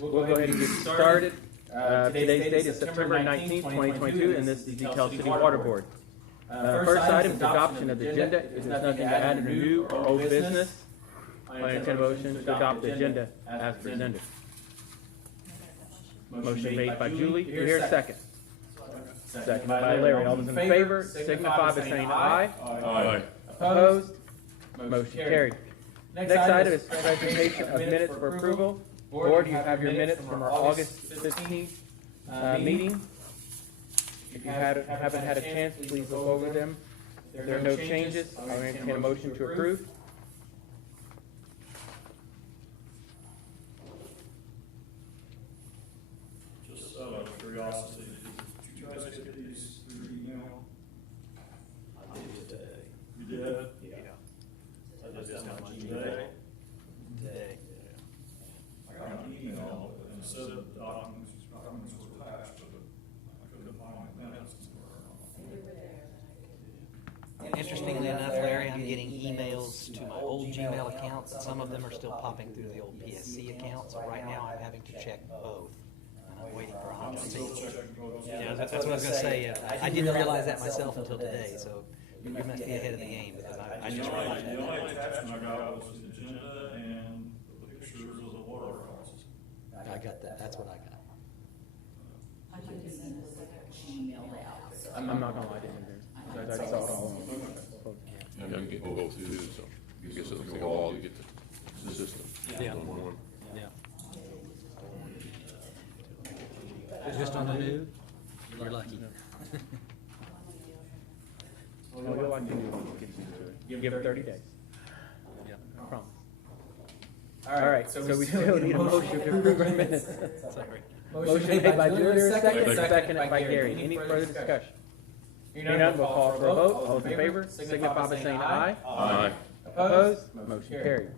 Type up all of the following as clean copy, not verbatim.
We'll go ahead and get started. Today's date is September 19th, 2022, and this is the DeKalb City Water Board. First item is adoption of the agenda. If there's nothing to add or new or old business, I entertain a motion to adopt the agenda as presented. Motion made by Julie. Do you hear a second? Second by Larry. All those in favor signify by saying aye. Aye. Opposed? Motion carried. Next item is presentation of minutes for approval. Board, you have your minutes from our August 15th meeting. If you haven't had a chance, please look over them. If there are no changes, I'll entertain a motion to approve. Just out of curiosity, did you guys get these through email? I did today. You did? Yeah. I just got my email. Today. I got an email and it said that documents were attached, but I couldn't find my minutes. Interestingly enough, Larry, I'm getting emails to my old Gmail accounts. Some of them are still popping through the old PSC account, so right now I'm having to check both. And I'm waiting for I'm Honda. still checking both. Yeah, that's what I was going to say. I didn't realize that myself until today, so you must be ahead of the game because I just realized The only that. attachment I got was the agenda and the pictures of the water houses. I got that. That's what I got. I'm not gonna lie, I didn't do. I saw it all. And I'm getting both too, so I guess it'll take a while to get the system. Yeah. on one. Yeah. Just on the new? You're lucky. No, you'll like to do it when you get used to it. Give it 30 days. Yeah. I promise. All right, so we still need a motion to approve our minutes. Sorry. Motion made by Julie, seconded by Gary. Any further discussion? Hearing none, we'll call for a vote. All those in favor signify by saying aye. Aye. Opposed? Motion carried.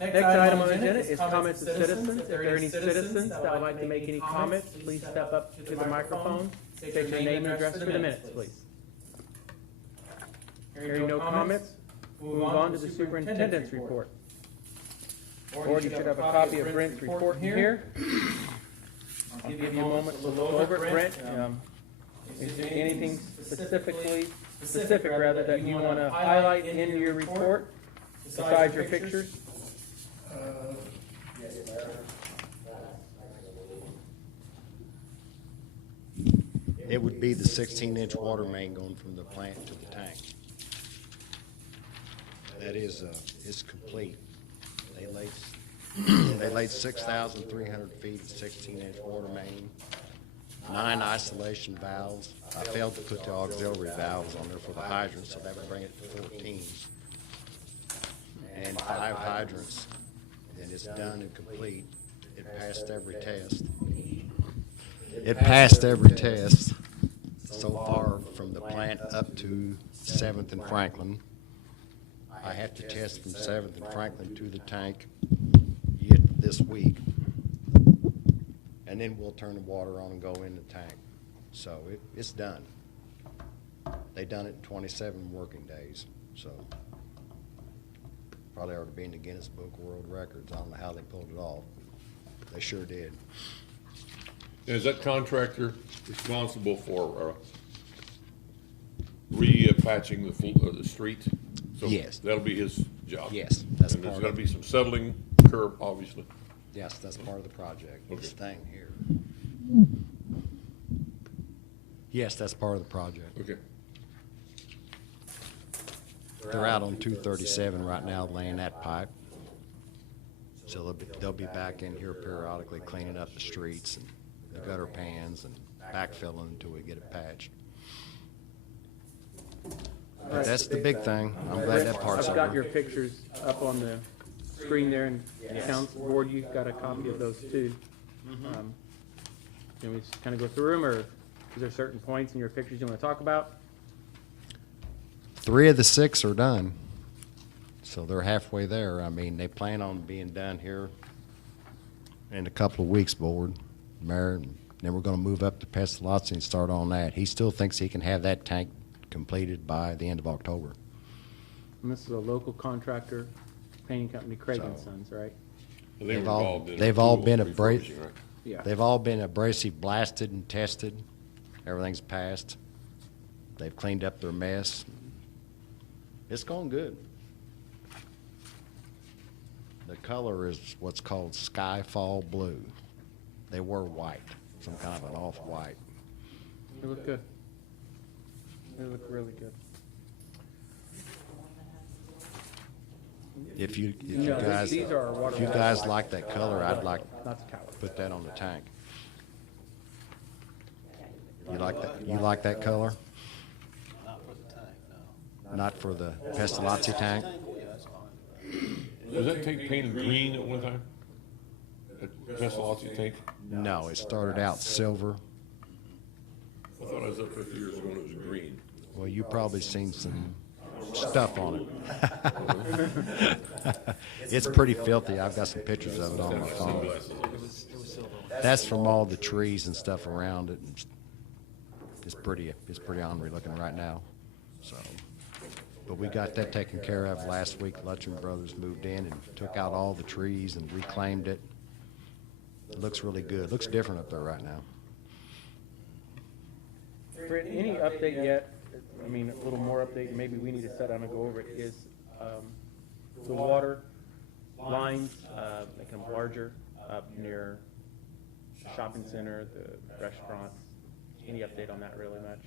Next item on the agenda is comments of citizens. If there are any citizens that would like to make any comments, please step up to the microphone. State your name and address for the minutes, please. Hearing no comments, we'll move on to the superintendent's report. Board, you should have a copy of Brent's report here. I'll give you a moment to look over it, Brent. Is there anything specific rather, that you want to highlight in your report besides your pictures? It would be the 16-inch water main going from the plant to the tank. That is, it's complete. They laid 6,300 feet of 16-inch water main, 9 isolation valves. I failed to put the auxiliary valves on there for the hydrants, so that would bring it to 14. And 5 hydrants, and it's done and complete. It passed every test. It passed every test so far from the plant up to 7th and Franklin. I have to test from 7th and Franklin to the tank yet this week. And then we'll turn the water on and go in the tank. So it's done. They done it in 27 working days. So probably ought to be in the Guinness Book of World Records. I don't know how they pulled it off. They sure did. And is that contractor responsible for re-patching the street? So Yes. that'll be his job? Yes, that's And there's part gotta of be it. some settling curb, obviously. Yes, that's part of the project. This Okay. thing here. Yes, that's part of the project. Okay. They're out on 237 right now laying that pipe. So they'll be back in here periodically cleaning up the streets and the gutter pans and backfilling until we get it patched. But that's the big thing. I'm glad that part's I've got over. your pictures up on the screen there, and council board, you've got a copy of those too. Can we just kind of go through them, or is there certain points in your pictures you want to talk about? 3 of the 6 are done. So they're halfway there. I mean, they plan on being done here in a couple of weeks, board, Mayor. And then we're going to move up to Pestalozzi and start on that. He still thinks he can have that tank completed by the end of October. And this is a local contractor, painting company, Craig and So- Sons, right? They were involved in they've all tool been refurbishing, right? Yeah. They've all been abrasive blasted and tested. Everything's passed. They've cleaned up their mess. It's going good. The color is what's called Skyfall Blue. They were white, some kind of an off-white. They look good. They look really good. If you No, guys, these are our water if you bottles. guys like that color, I'd like Not the coward. to put that on the tank. You like that? You like that color? Not for the tank, no. Not for the Pestalozzi tank? Oh, yeah, that's fine. Was that tank painted green at one time? That Pestalozzi tank? No, it started out silver. I thought I was up 50 years ago and it was green. Well, you probably seen some stuff on it. It's pretty filthy. I've got some pictures of it on my phone. Sunglasses. It was silver. That's from all the trees and stuff around it. And it's pretty ornery looking right now. So, but we got that taken care of last week. Lutcher Brothers moved in and took out all the trees and reclaimed it. It looks really good. Looks different up there right now. Britt, any update yet? I mean, a little more update, maybe we need to sit down and go over it, is the water lines become larger up near shopping center, the restaurants. Any update on that really much?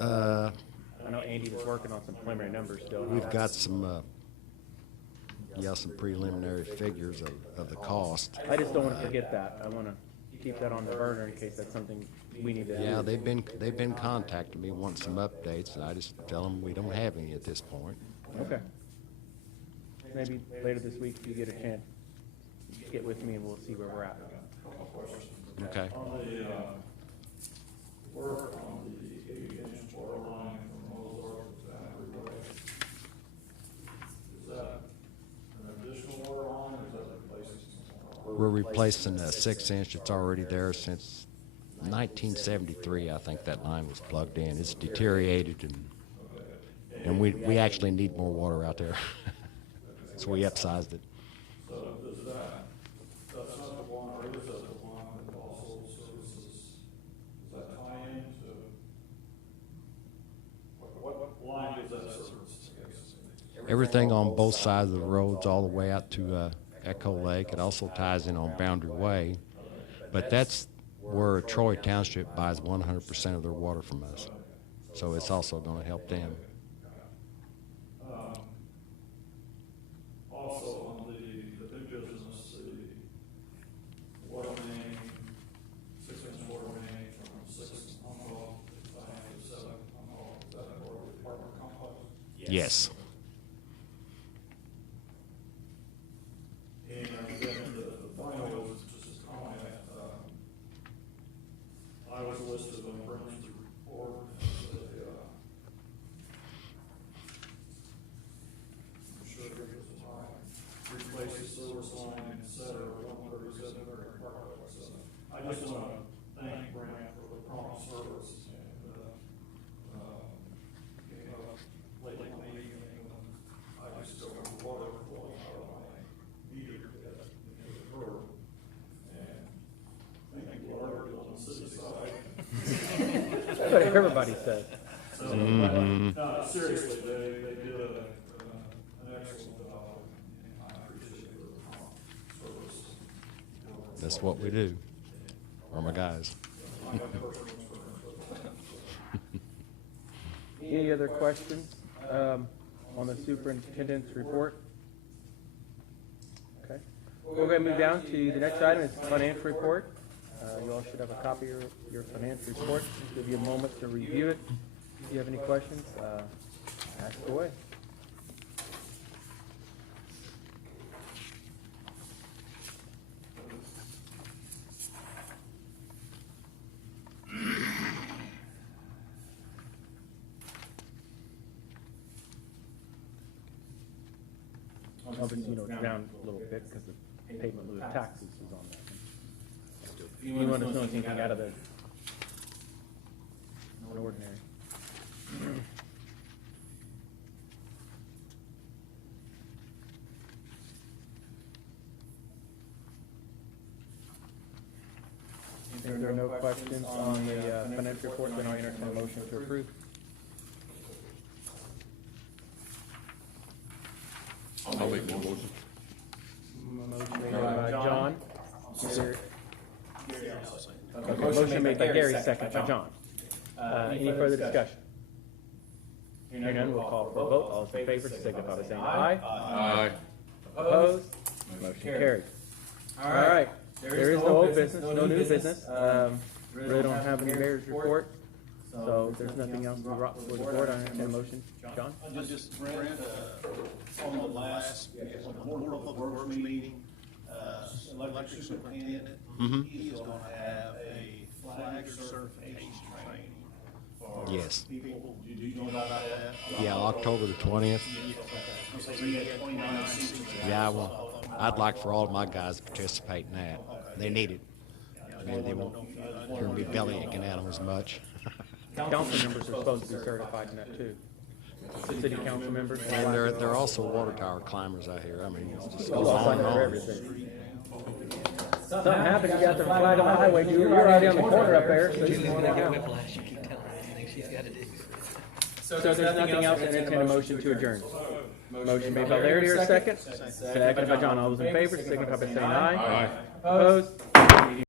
I know Andy was working on some preliminary numbers still. We've got some, some preliminary figures of the cost. I just don't want to forget that. I want to keep that on the burner in case that's something we need to. Yeah, they've been contacting me wanting some updates, and I just tell them we don't have any at this point. Okay. Maybe later this week if you get a chance, get with me and we'll see where we're at. Okay. On the, work on the 8-inch water line from Ozark to Zachary Way, is that an additional water line, or is that replacing something? We're replacing a 6-inch. It's already there since 1973, I think that line was plugged in. It's deteriorated, and we actually need more water out there. So we upsized it. So does that's not the one, or is that the one that also services, does that tie into, what line does that service? Everything on both sides of the roads, all the way out to Echo Lake. It also ties in on Boundary Way. But that's where Troy Township buys 100% of their water from us. So it's also going to help them. Also on the big business, the water main, 6-inch water main from 6 Humboldt to 7 Humboldt, is that water department complex? Yes. And then the final was just a comment, I was listed on Brennan's report as a, I'm sure it was a time, replace the service line, et cetera, 137 Mary Parkway. So I just want to thank Brent for the prompt service and, getting up late in the evening when I just don't have water flowing out of my meter at her. And thank you, Lord, on the city side. That's what everybody says. So, no, seriously, they did an excellent job, and I appreciate their prompt service. That's what we do. Or my guys. I have personal experience with that. Any other questions on the superintendent's report? Okay. We're going to move down to the next item, is financial report. You all should have a copy of your financial report. Give you a moment to review it. If you have any questions, ask away. Obviously, you know, it's down a little bit because the payment lieu of taxes is on that. If you want to know anything out of the ordinary. If there are no questions on the financial report, then I'll entertain a motion to approve. I'll make the motion. Motion made by John. Okay, motion made by Gary, second by John. Any further discussion? Hearing none, we'll call for a vote. All those in favor signify by saying aye. Aye. Opposed? Motion carried. All right, there is no old business, no new business. Really don't have any mayor's report, so if there's nothing else to be brought before the board, I entertain a motion. John? Just Brent, on the last, on the Board of Public Works meeting, electric superintendent, he is gonna have a flag certification training for Yes. people. Do you know about that? Yeah, October the 20th. So we had 29 seats. Yeah, well, I'd like for all of my guys to participate in that. They need it. Maybe they won't hear me belly aching at them as much. Council members are supposed to be certified in that too. City council members. And they're also water tower climbers out here. I mean, it just goes Well, on sign and up for on. everything. Something happens, you got the flag on the highway, Julie, you're right on the corner up there, so you Julie's just gonna wanna get go. whiplash, you keep telling her everything she's gotta do. So if there's nothing else, entertain a motion to adjourn. Motion made by Larry, or a second? Second by John. All those in favor, signify by saying aye. Aye. Opposed?